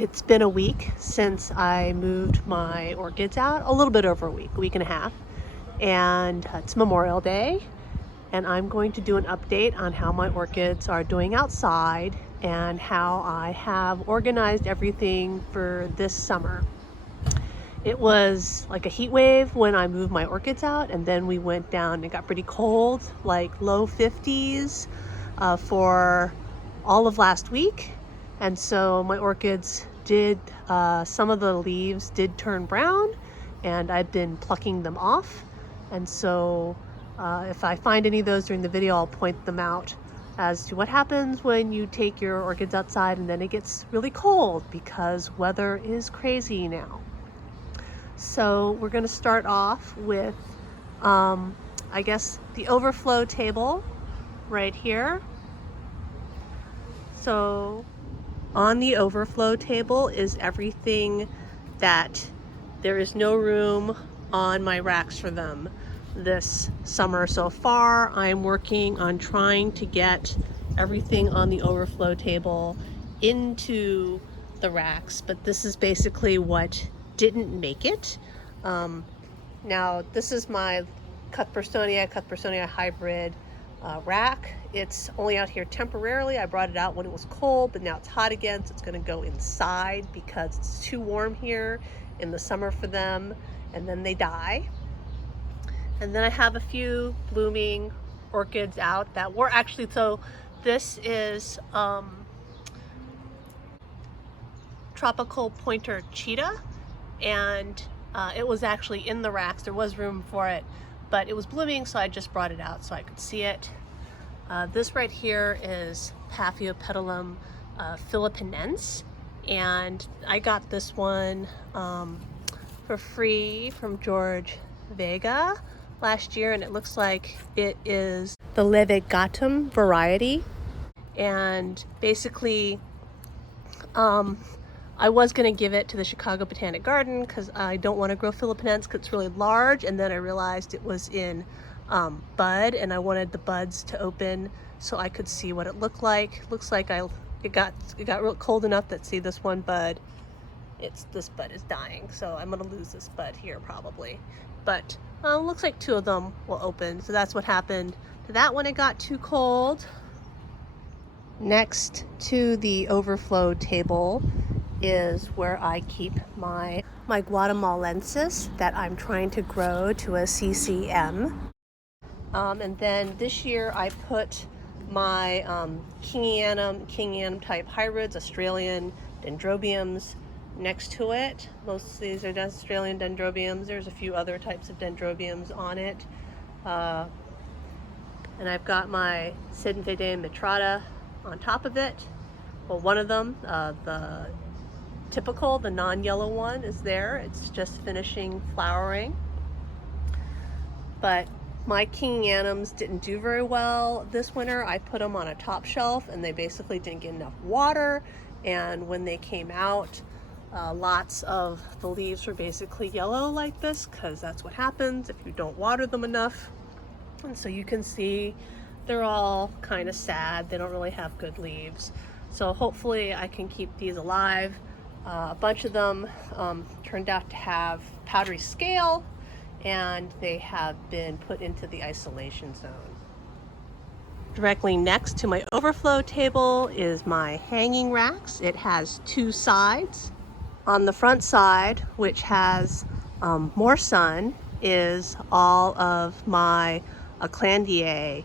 It's been a week since I moved my orchids out, a little bit over a week and a half, and it's Memorial Day, and I'm going to do an update on how my orchids are doing outside and how I have organized everything for this summer. It was like a heat wave when I moved my orchids out, and then we went down and it got pretty cold, like low 50s for all of last week. And so my orchids some of the leaves did turn brown, and I've been plucking them off. And so if I find any of those during the video, I'll point them out as to what happens when you take your orchids outside and then it gets really cold because weather is crazy now. So we're going to start off with, I guess, the overflow table right here. So on the overflow table is everything that there is no room on my racks for them this summer so far. I'm working on trying to get everything on the overflow table into the racks, but this is basically what didn't make it. Now this is my Cuthbertsonia hybrid rack. It's only out here temporarily. I brought it out when it was cold, but now it's hot again, so it's going to go inside because it's too warm here in the summer for them, and then they die. And then I have a few blooming orchids out that were actually, so this is tropical pointer cheetah, and it was actually in the racks. There was room for it, but it was blooming, so I just brought it out so I could see it. This right here is Paphiopedilum philippinense, and I got this one for free from George Vega last year, and it looks like it is the levigatum variety. And basically I was going to give it to the Chicago Botanic Garden because I don't want to grow philippinense because it's really large, and then I realized it was in bud, and I wanted the buds to open so I could see what it looked like. Looks like it got real cold enough that, see, this one bud, this bud is dying, so I'm gonna lose this bud here probably. But looks like two of them will open, so that's what happened to that one. It got too cold. Next to the overflow table is where I keep my Guatemalensis that I'm trying to grow to a CCM. And then this year I put my Kingianum type hybrids, Australian Dendrobiums, next to it. Most of these are Australian Dendrobiums. There's a few other types of Dendrobiums on it. And I've got my Sidonphidae mitrata on top of it. Well, one of them, the typical, the non-yellow one, is there. It's just finishing flowering. But my Kingianums didn't do very well this winter. I put them on a top shelf and they basically didn't get enough water, and when they came out, lots of the leaves were basically yellow like this, because that's what happens if you don't water them enough. And so you can see they're all kind of sad. They don't really have good leaves. So hopefully I can keep these alive. A bunch of them turned out to have powdery scale, and they have been put into the isolation zone. Directly next to my overflow table is my hanging racks. It has two sides. On the front side, which has more sun, is all of my Aclandiae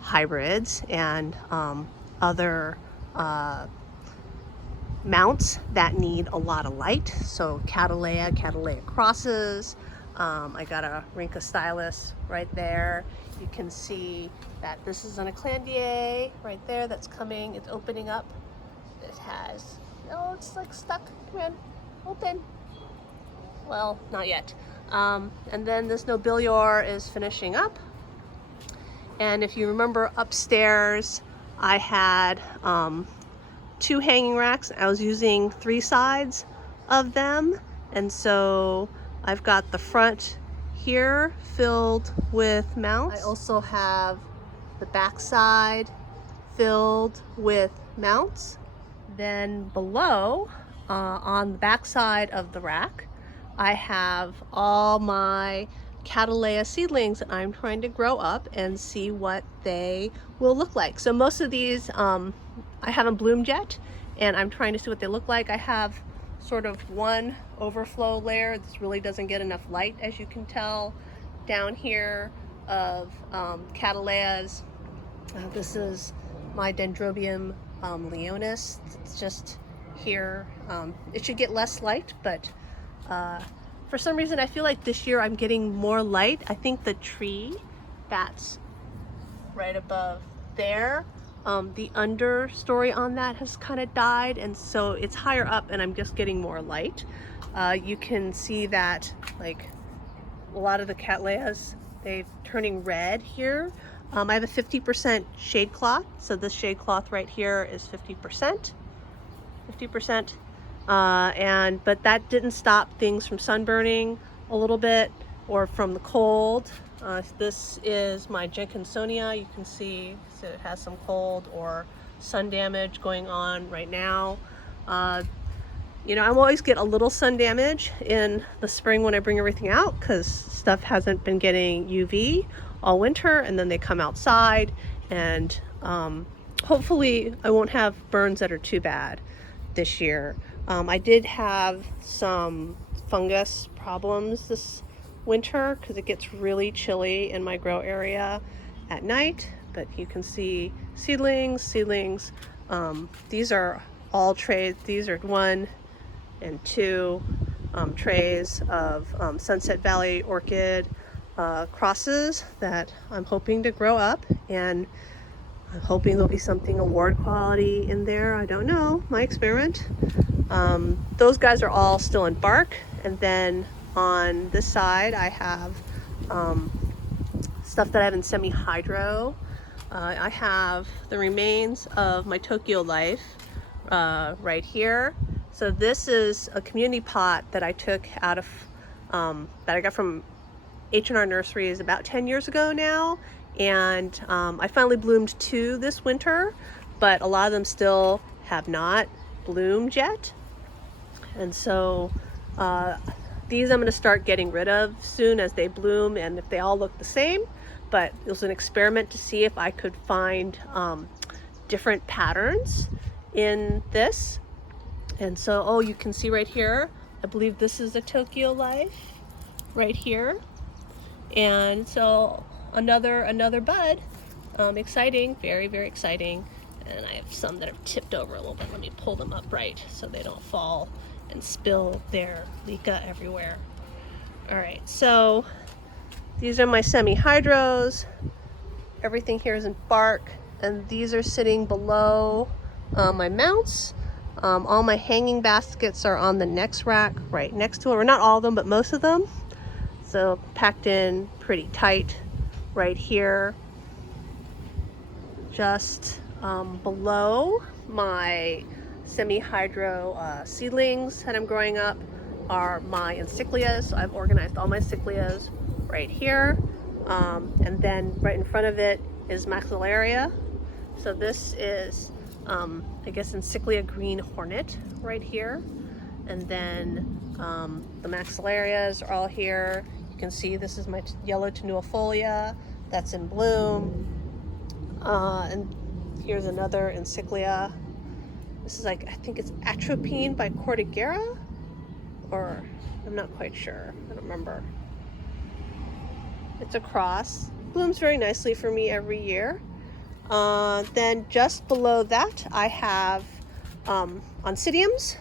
hybrids and other mounts that need a lot of light. So catalea crosses. I got a Rhyncha stylus right there. You can see that this is an Aclandiae right there that's coming. It's opening up. It has, oh, it's like stuck. Come on, open. Well, not yet. And then this Nobilior is finishing up. And if you remember upstairs, I had two hanging racks. I was using three sides of them, and so I've got the front here filled with mounts. I also have the back side filled with mounts. Then below on the back side of the rack, I have all my catalyas seedlings that I'm trying to grow up and see what they will look like. So most of these I haven't bloomed yet, and I'm trying to see what they look like. I have sort of one overflow layer. This really doesn't get enough light, as you can tell, down here of catalayas. This is my Dendrobium leonis. It's just here. It should get less light, but for some reason I feel like this year I'm getting more light. I think the tree that's right above there, the understory on that has kind of died, and so it's higher up and I'm just getting more light. You can see that like a lot of the cattleyas, they're turning red here. I have a 50% shade cloth, so this shade cloth right here is 50%. But that didn't stop things from sunburning a little bit or from the cold. This is my Jenkinsonia. You can see so it has some cold or sun damage going on right now. You know, I always get a little sun damage in the spring when I bring everything out because stuff hasn't been getting UV all winter, and then they come outside, and hopefully I won't have burns that are too bad this year. I did have some fungus problems this winter because it gets really chilly in my grow area at night, but you can see seedlings. These are all trays. These are 1 and 2 trays of Sunset Valley orchid crosses that I'm hoping to grow up, and I'm hoping there'll be something award quality in there. I don't know, my experiment. Those guys are all still in bark, and then on this side I have stuff that I have in semi-hydro. I have the remains of my Tokyo Life right here. So this is a community pot that I took out of that I got from H&R Nurseries about 10 years ago now, and I finally bloomed 2 this winter, but a lot of them still have not bloomed yet. And so these I'm going to start getting rid of soon as they bloom, and if they all look the same. But it was an experiment to see if I could find different patterns in this. And so, oh, you can see right here, I believe this is a Tokyo Life right here. And so another bud. Exciting, very, very exciting. And I have some that have tipped over a little bit. Let me pull them up right so they don't fall and spill their leca everywhere. All right, so these are my semi-hydros. Everything here is in bark, and these are sitting below my mounts. All my hanging baskets are on the next rack right next to it, or not all of them, but most of them. So packed in pretty tight right here. Just below my semi-hydro seedlings that I'm growing up are my cyclias. So I've organized all my cyclias right here. And then right in front of it is maxillaria. So this is, I guess, Encyclia green hornet right here. And then the maxillarias are all here. You can see this is my yellow tenuifolia that's in bloom. And here's another Encyclia. This is like, I think it's Atropine by Cordillera, or I'm not quite sure. I don't remember. It's a cross. Blooms very nicely for me every year. Then just below that, I have oncidiums.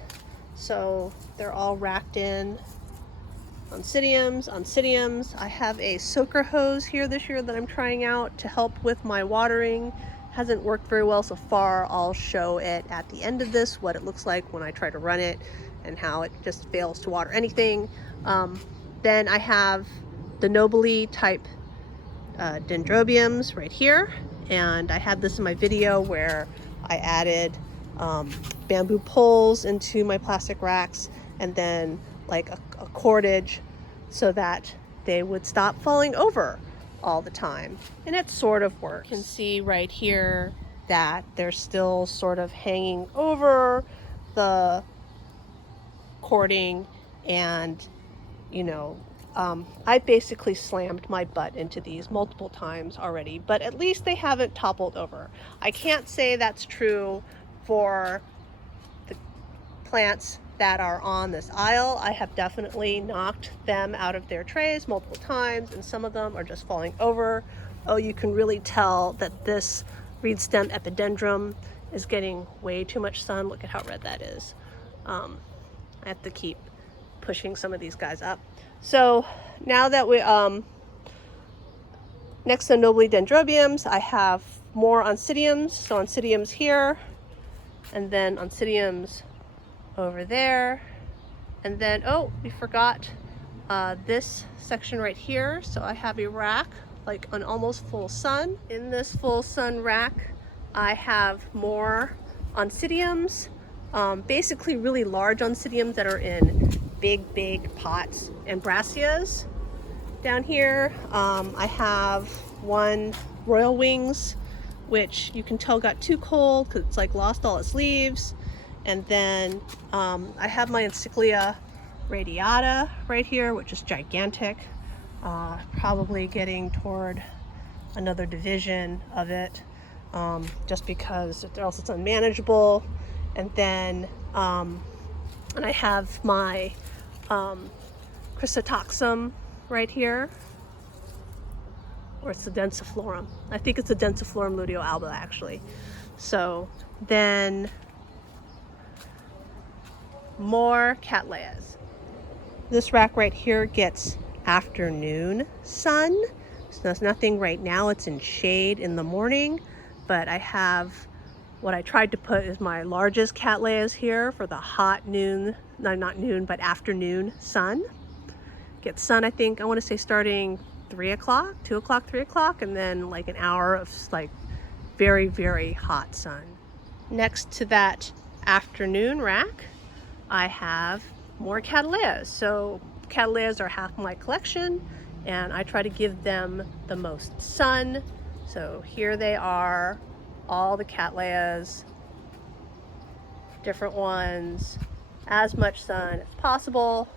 So they're all racked in. Oncidiums. I have a soaker hose here this year that I'm trying out to help with my watering. Hasn't worked very well so far. I'll show it at the end of this, what it looks like when I try to run it and how it just fails to water anything. Then I have the nobly type Dendrobiums right here. And I had this in my video where I added bamboo poles into my plastic racks, and then like a cordage so that they would stop falling over all the time, and it sort of works. You can see right here that they're still sort of hanging over the recording, and you know, I basically slammed my butt into these multiple times already, but at least they haven't toppled over. I can't say that's true for the plants that are on this aisle. I have definitely knocked them out of their trays multiple times, and some of them are just falling over. Oh, you can really tell that this reed stem epidendrum is getting way too much sun. Look at how red that is. I have to keep pushing some of these guys up. So now that we, next to nobly Dendrobiums, I have more Oncidiums. So Oncidiums here, and then Oncidiums over there. And then, oh, we forgot this section right here. So I have a rack, like an almost full sun. In this full sun rack, I have more Oncidiums, basically really large Oncidiums that are in big pots, and brassias. Down here, I have one royal wings, which you can tell got too cold because it's like lost all its leaves. And then I have my Encyclia radiata right here, which is gigantic, probably getting toward another division of it, just because or else it's unmanageable. And then and I have my chrysothoxum right here, or it's the densiflorum. I think it's the densiflorum luteolalba actually. So then more cattleyas. This rack right here gets afternoon sun. So there's nothing right now, it's in shade in the morning, but I have what I tried to put is my largest cattleyas here for the hot noon, no, not noon, but afternoon sun. Get sun, I think, I want to say starting 3 o'clock, 2 o'clock, 3 o'clock, and then like an hour of like very hot sun. Next to that afternoon rack, I have more cattleyas. So cattleyas are half my collection, and I try to give them the most sun. So here they are, all the cattleyas, different ones, as much sun as possible.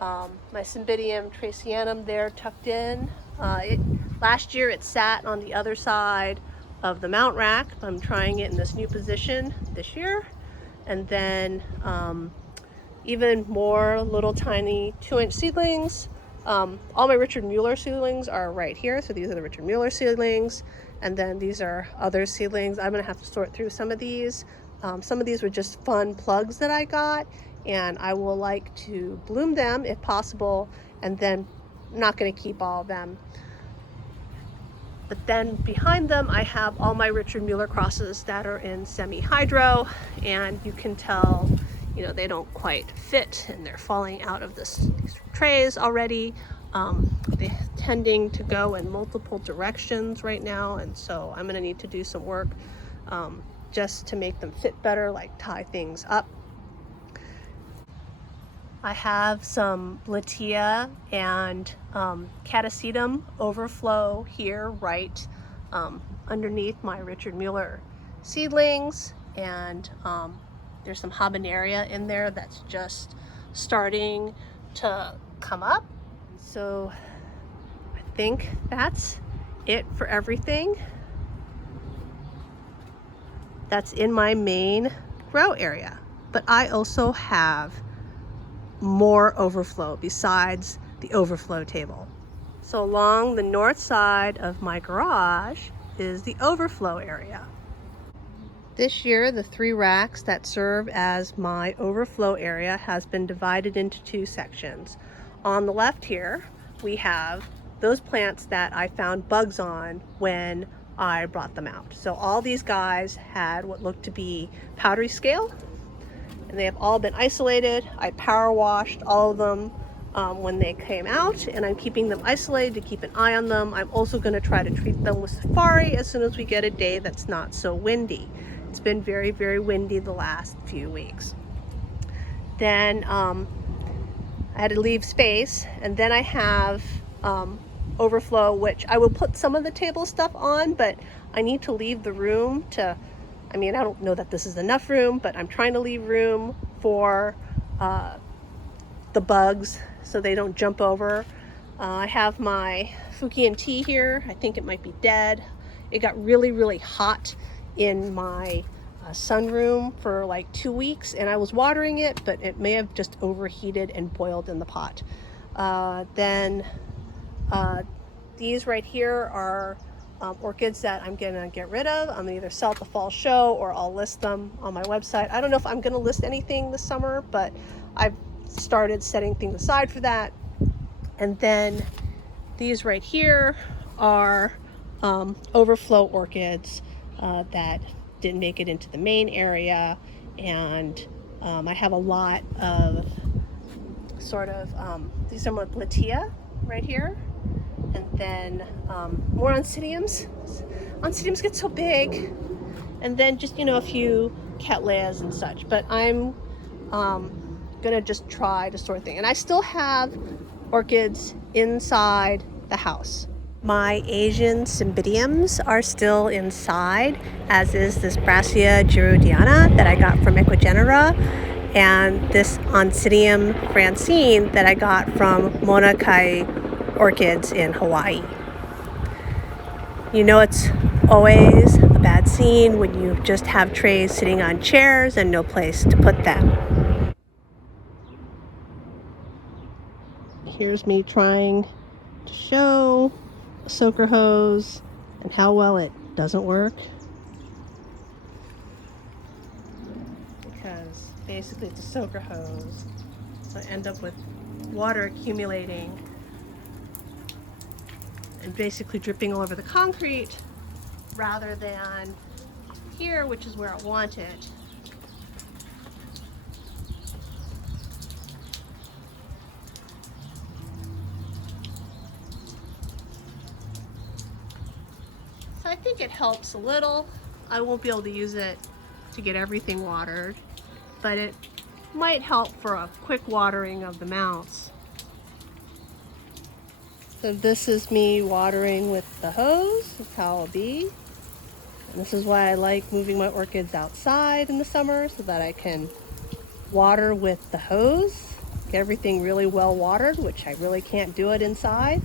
My Cymbidium tracianum there tucked in. Last year it sat on the other side of the mount rack. I'm trying it in this new position this year. And then even more little tiny 2-inch seedlings. All my Richard Mueller seedlings are right here. So these are the Richard Mueller seedlings. And then these are other seedlings. I'm gonna have to sort through some of these. Some of these were just fun plugs that I got, and I will like to bloom them if possible, and then I'm not gonna keep all of them. But then behind them, I have all my Richard Mueller crosses that are in semi-hydro, and you can tell, you know, they don't quite fit and they're falling out of these trays already. They're tending to go in multiple directions right now, and so I'm gonna need to do some work just to make them fit better, like tie things up. I have some Blatia and catacetum overflow here right underneath my Richard Mueller seedlings, and there's some habenaria in there that's just starting to come up. So I think that's it for everything that's in my main grow area. But I also have more overflow besides the overflow table. So along the north side of my garage is the overflow area. This year, the 3 racks that serve as my overflow area has been divided into 2 sections. On the left here, we have those plants that I found bugs on when I brought them out. So all these guys had what looked to be powdery scale, and they have all been isolated. I power washed all of them when they came out, and I'm keeping them isolated to keep an eye on them. I'm also going to try to treat them with safari as soon as we get a day that's not so windy. It's been very windy the last few weeks. Then I had to leave space, and then I have overflow, which I will put some of the table stuff on, but I need to leave the room to, I mean, I don't know that this is enough room, but I'm trying to leave room for the bugs so they don't jump over. I have my Fukian tea here. I think it might be dead. It got really, really hot in my sunroom for like 2 weeks, and I was watering it, but it may have just overheated and boiled in the pot. Then these right here are orchids that I'm gonna get rid of. I'm gonna either sell at the fall show or I'll list them on my website. I don't know if I'm gonna list anything this summer, but I've started setting things aside for that. And then these right here are overflow orchids that didn't make it into the main area. And I have a lot of sort of, these are Latia right here. And then more Oncidiums. Oncidiums get so big. And then just, you know, a few cattleyas and such. But I'm gonna just try to sort things. And I still have orchids inside the house. My Asian Cymbidiums are still inside, as is this Brassia Giroidiana that I got from Equigenera, and this Oncidium Francine that I got from Mauna Kea Orchids in Hawaii. You know, it's always a bad scene when you just have trays sitting on chairs and no place to put them. Here's me trying to show a soaker hose and how well it doesn't work. Because basically it's a soaker hose, so I end up with water accumulating and basically dripping all over the concrete rather than here, which is where I want it. I think it helps a little. I won't be able to use it to get everything watered, but it might help for a quick watering of the mounts. So this is me watering with the hose. That's how it'll be. And this is why I like moving my orchids outside in the summer, so that I can water with the hose, get everything really well watered, which I really can't do it inside.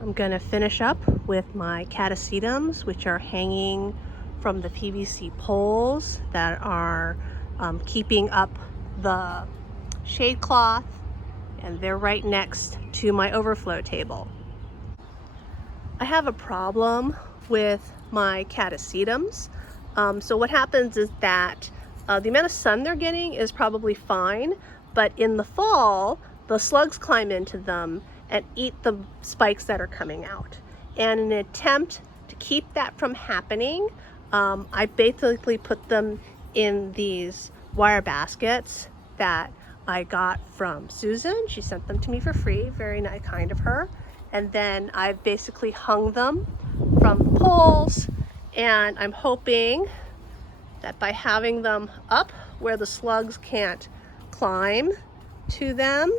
I'm gonna finish up with my catacetums, which are hanging from the PVC poles that are keeping up the shade cloth, and they're right next to my overflow table. I have a problem with my catacetums. So what happens is that the amount of sun they're getting is probably fine, but in the fall, the slugs climb into them and eat the spikes that are coming out. And in an attempt to keep that from happening, I basically put them in these wire baskets that I got from Susan. She sent them to me for free, very nice, kind of her. And then I've basically hung them from the poles, and I'm hoping that by having them up where the slugs can't climb to them,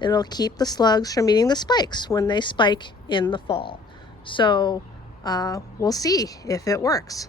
it'll keep the slugs from eating the spikes when they spike in the fall. So we'll see if it works.